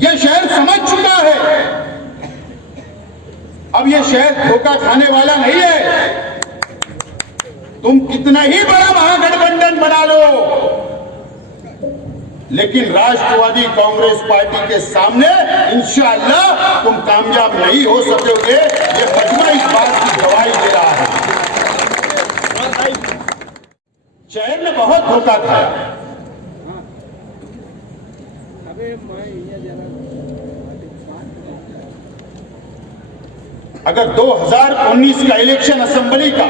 यह शहर समझ चुका है। अब यह शहर धोखा खाने वाला नहीं है। तुम कितना ही बड़ा महागठबंधन बना लो, लेकिन राष्ट्रवादी कांग्रेस पार्टी के सामने इंशाअल्लाह तुम कामयाब नहीं हो सकोगे। ये मजमा इस बात की गवाही दे रहा है। शहर ने बहुत धोखा खाया। अगर 2019 का इलेक्शन असेंबली का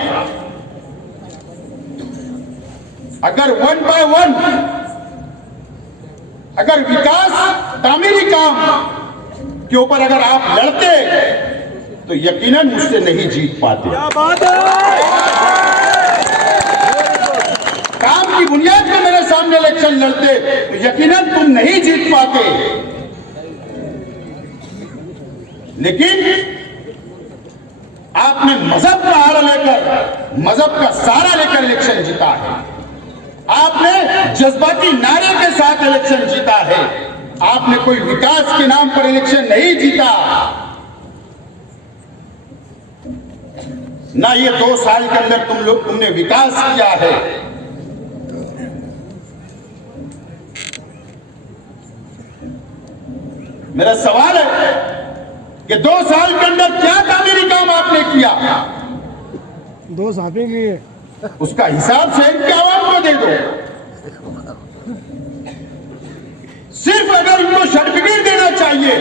अगर 1 by 1 अगर विकास तामीरी काम के ऊपर अगर आप लड़ते तो यकीनन मुझसे नहीं जीत पाते। क्या बात है? काम की बुनियाद पे मेरे सामने इलेक्शन लड़ते तो यकीनन तुम नहीं जीत पाते। लेकिन आपने मजहब का आड़ा लेकर, मजहब का सहारा लेकर इलेक्शन जीता है। आपने जज्बाती नारे के साथ इलेक्शन जीता है। आपने कोई विकास के नाम पर इलेक्शन नहीं जीता। ना ये 2 साल के अंदर तुमने विकास किया है। मेरा सवाल है कि 2 साल के अंदर क्या तामीरी काम आपने किया? 2 साफे नहीं है, उसका हिसाब शहर की आवाम को दे दो। सिर्फ अगर इनको सर्टिफिकेट देना चाहिए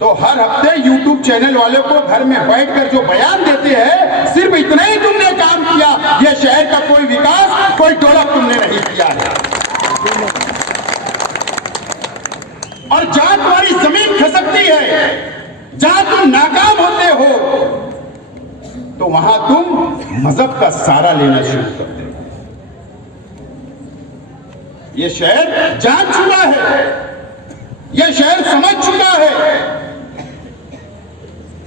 तो हर हफ्ते यूट्यूब चैनल वाले को घर में बैठकर जो बयान देते हैं, सिर्फ इतना ही तुमने काम किया। यह शहर का कोई विकास, कोई डेवलप तुमने नहीं किया है। और जहां तुम्हारी जमीन खसकती है, जहां तुम नाकाम होते हो, तो वहां तुम मजहब का सहारा लेना शुरू करते हो। यह शहर जान चुका है, यह शहर समझ चुका है।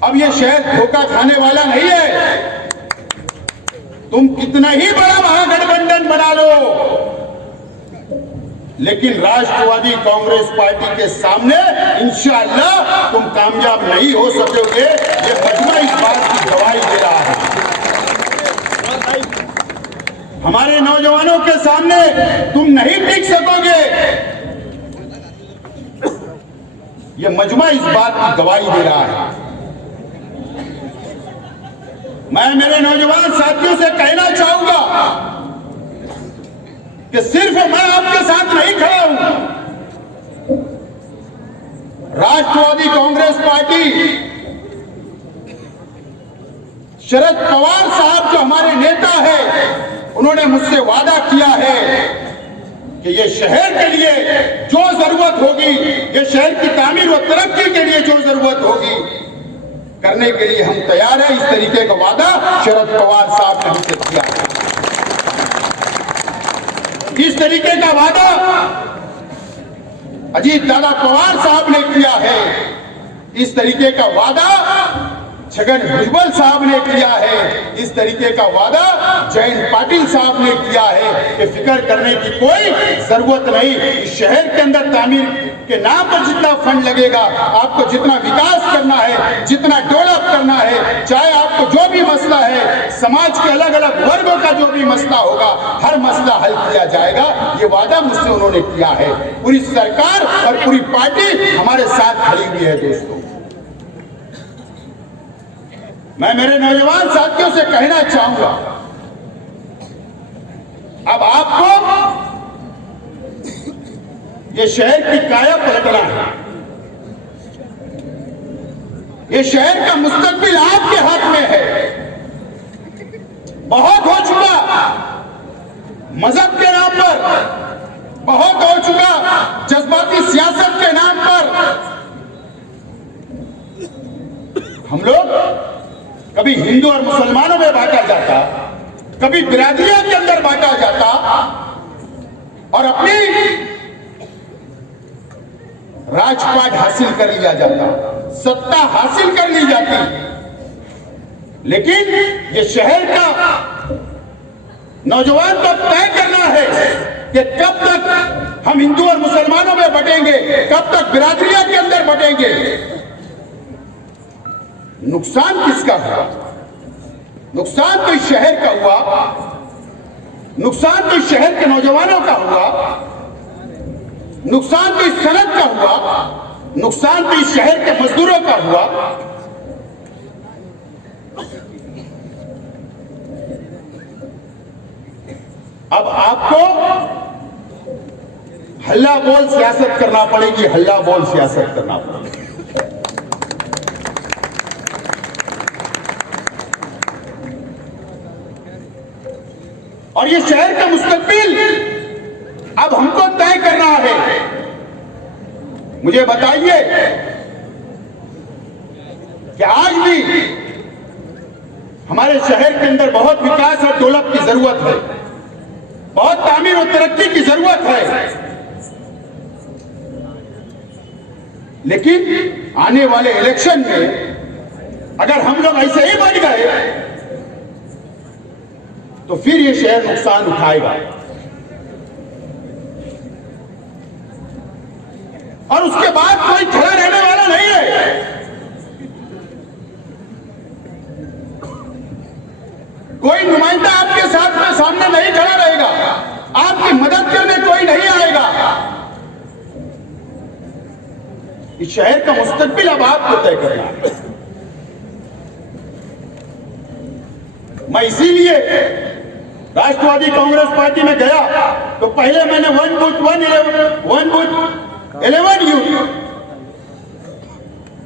अब यह शहर धोखा खाने वाला नहीं है। तुम कितना ही बड़ा महागठबंधन बना लो, लेकिन राष्ट्रवादी कांग्रेस पार्टी के सामने इंशाअल्लाह तुम कामयाब नहीं हो सकोगे। ये मजमा इस बात की गवाही दे रहा है। हमारे नौजवानों के सामने तुम नहीं टिक सकोगे। ये मजमा इस बात की गवाही दे रहा है। मैं मेरे नौजवान साथियों से कहना चाहूंगा कि सिर्फ मैं आपके साथ नहीं खड़ा हूं। राष्ट्रवादी कांग्रेस पार्टी, शरद पवार साहब जो हमारे नेता है, उन्होंने मुझसे वादा किया है कि ये शहर के लिए जो जरूरत होगी, ये शहर की तामीर और तरक्की के लिए जो जरूरत होगी, करने के लिए हम तैयार हैं। इस तरीके का वादा शरद पवार साहब ने हमसे किया है। इस तरीके का वादा अजीत दादा पवार साहब ने किया है। इस तरीके का वादा छगन भुजबल साहब ने किया है। इस तरीके का वादा जयंत पाटिल साहब ने किया है कि फिक्र करने की कोई जरूरत नहीं। इस शहर के अंदर तामीर के नाम पर जितना फंड लगेगा, आपको जितना विकास करना है, जितना डेवलप करना है, चाहे आपको जो भी मसला है, समाज के अलग अलग वर्गों का जो भी मसला होगा, हर मसला हल किया जाएगा। ये वादा मुझसे उन्होंने किया है। पूरी सरकार और पूरी पार्टी हमारे साथ खड़ी हुई है। दोस्तों, मैं मेरे नौजवान साथियों से कहना चाहूंगा, अब आपको ये शहर की काया पलटना है। ये शहर का मुस्तकबिल आपके हाथ में है। बहुत हो चुका मजहब के नाम पर, बहुत हो चुका जज्बाती सियासत के नाम पर। हम लोग कभी हिंदू और मुसलमानों में बांटा जाता, कभी बिरादरियों के अंदर बांटा जाता और अपनी राजपाट हासिल कर लिया जाता, सत्ता हासिल कर ली जाती। लेकिन ये शहर का नौजवान को तय करना है कि कब तक हम हिंदू और मुसलमानों में बटेंगे, कब तक बिरादरियां के अंदर बटेंगे। नुकसान किसका हुआ? नुकसान तो इस शहर का हुआ, नुकसान तो इस शहर के नौजवानों का हुआ, नुकसान तो इस सनत का हुआ, नुकसान तो इस शहर के मजदूरों का हुआ। अब आपको हल्ला बोल सियासत करना पड़ेगी, हल्ला बोल सियासत करना पड़ेगी। और ये शहर का मुस्तकबिल अब हमको तय करना है। मुझे बताइए कि आज भी हमारे शहर के अंदर बहुत विकास और डेवलप की जरूरत है, बहुत तामीर और तरक्की की जरूरत है, लेकिन आने वाले इलेक्शन में अगर हम लोग ऐसे ही बढ़ गए तो फिर ये शहर नुकसान उठाएगा। और उसके बाद कोई खड़ा रहने वाला नहीं है। कोई नुमाइंदा आपके साथ में सामने नहीं खड़ा रहेगा, आपकी मदद करने कोई नहीं आएगा। इस शहर का मुस्तकबिल अब आपको तय करना है। मैं इसीलिए राष्ट्रवादी कांग्रेस पार्टी में गया तो पहले मैंने 1 बूथ 11 यूथ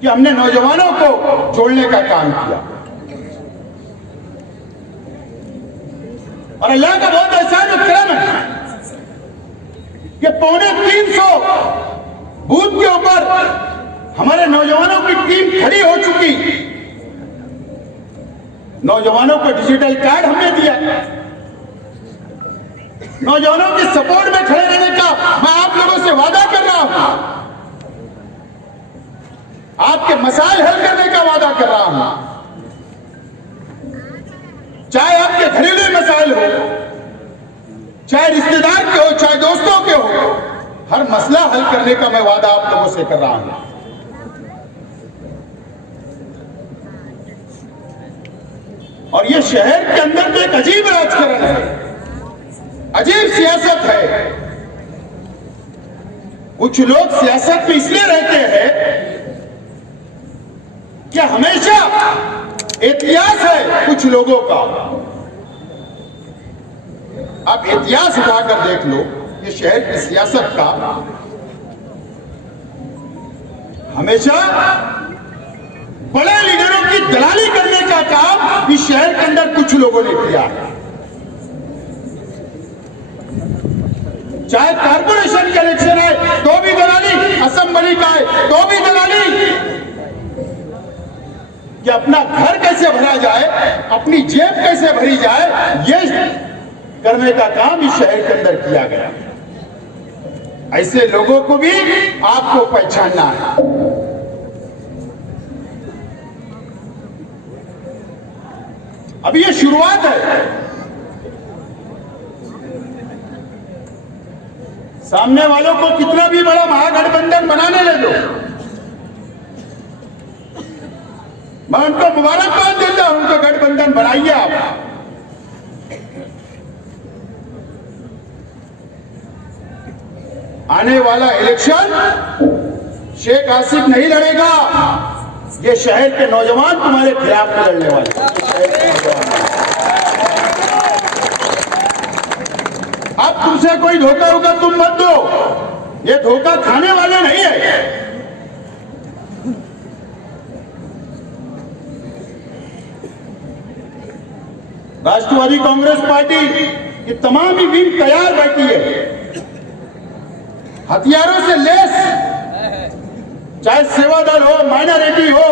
कि हमने नौजवानों को जोड़ने का काम किया। और अल्लाह का बहुत एहसान और करम है कि 250 बूथ के ऊपर हमारे नौजवानों की टीम खड़ी हो चुकी। नौजवानों को डिजिटल कार्ड हमने दिया। नौजवानों के सपोर्ट में खड़े रहने का मैं आप लोगों से वादा कर रहा हूं, आपके मसाइल हल करने का वादा कर रहा हूं। चाहे आपके घरेलू मसाइल हो, चाहे रिश्तेदार के हो, चाहे दोस्तों के हो, हर मसला हल करने का मैं वादा आप लोगों से कर रहा हूं। और ये शहर के अंदर तो एक अजीब राजकारण है, अजीब सियासत है। कुछ लोग सियासत में इसलिए रहते हैं कि हमेशा इतिहास है कुछ लोगों का। आप इतिहास उठाकर देख लो, ये शहर की सियासत का हमेशा बड़े लीडरों की दलाली करने का काम इस शहर के अंदर कुछ लोगों ने किया है। चाहे कारपोरेशन के इलेक्शन है तो भी दलाली, असेंबली का है तो भी दलाली, कि अपना घर कैसे भरा जाए, अपनी जेब कैसे भरी जाए, ये करने का काम इस शहर के अंदर किया गया। ऐसे लोगों को भी आपको पहचानना है। अभी ये शुरुआत है। सामने वालों को कितना भी बड़ा महागठबंधन बनाने ले दो, मैं उनको मुबारकबाद देता हूं, उनको गठबंधन बनाइए आप। आने वाला इलेक्शन शेख आसिफ नहीं लड़ेगा, ये शहर के नौजवान तुम्हारे खिलाफ लड़ने वाले। अब तुमसे कोई धोखा होगा तुम मत दो, ये धोखा खाने वाले नहीं है। राष्ट्रवादी कांग्रेस पार्टी की तमाम ही विंग तैयार बैठी है, हथियारों से लेस, चाहे सेवा दल हो, माइनॉरिटी हो,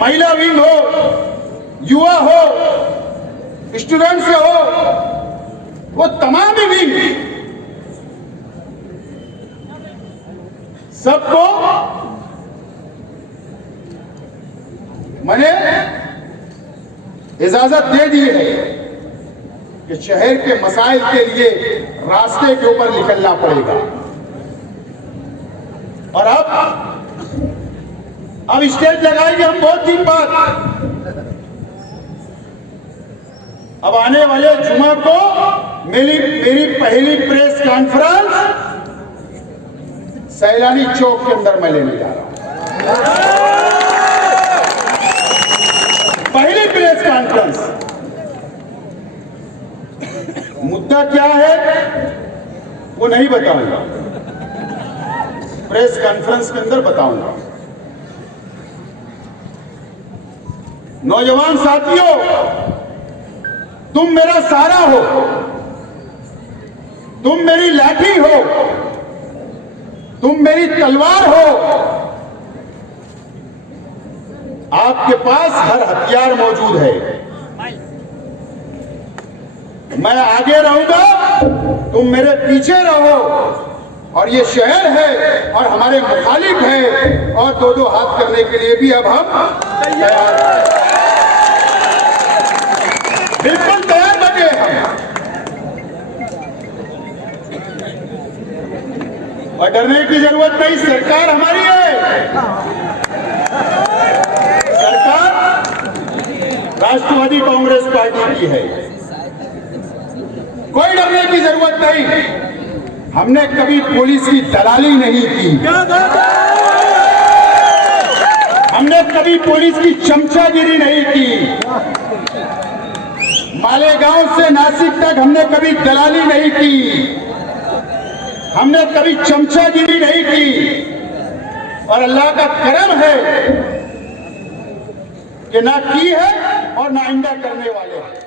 महिला विंग हो, युवा हो, स्टूडेंट से हो, वो तमाम ही विंग सबको मैंने इजाजत दे दी है कि शहर के मसाइल के लिए रास्ते के ऊपर निकलना पड़ेगा। और अब स्टेज लगाएंगे हम बहुत दिन बाद। अब आने वाले जुमा को मेरी पहली प्रेस कॉन्फ्रेंस सैलानी चौक के अंदर मैं लेने जा रहा हूं। पहली प्रेस कॉन्फ्रेंस। मुद्दा क्या है वो नहीं बताऊंगा, प्रेस कॉन्फ्रेंस के अंदर बताऊंगा। नौजवान साथियों, तुम मेरा सहारा हो, तुम मेरी लाठी हो, तुम मेरी तलवार हो। आपके पास हर हथियार मौजूद है। मैं आगे रहूंगा, तुम मेरे पीछे रहो। और ये शहर है और हमारे मुखालिफ है, और दो दो हाथ करने के लिए भी अब हम तैयार हैं। बिल्कुल तैयार बने हम। और डरने की जरूरत नहीं, सरकार हमारी है। सरकार राष्ट्रवादी कांग्रेस पार्टी की है, कोई डरने की जरूरत नहीं। हमने कभी पुलिस की दलाली नहीं की, हमने कभी पुलिस की चमचागिरी नहीं की। मालेगांव से नासिक तक हमने कभी दलाली नहीं की, हमने कभी चमचागिरी नहीं की। और अल्लाह का करम है कि ना की है और ना आइंदा करने वाले हैं।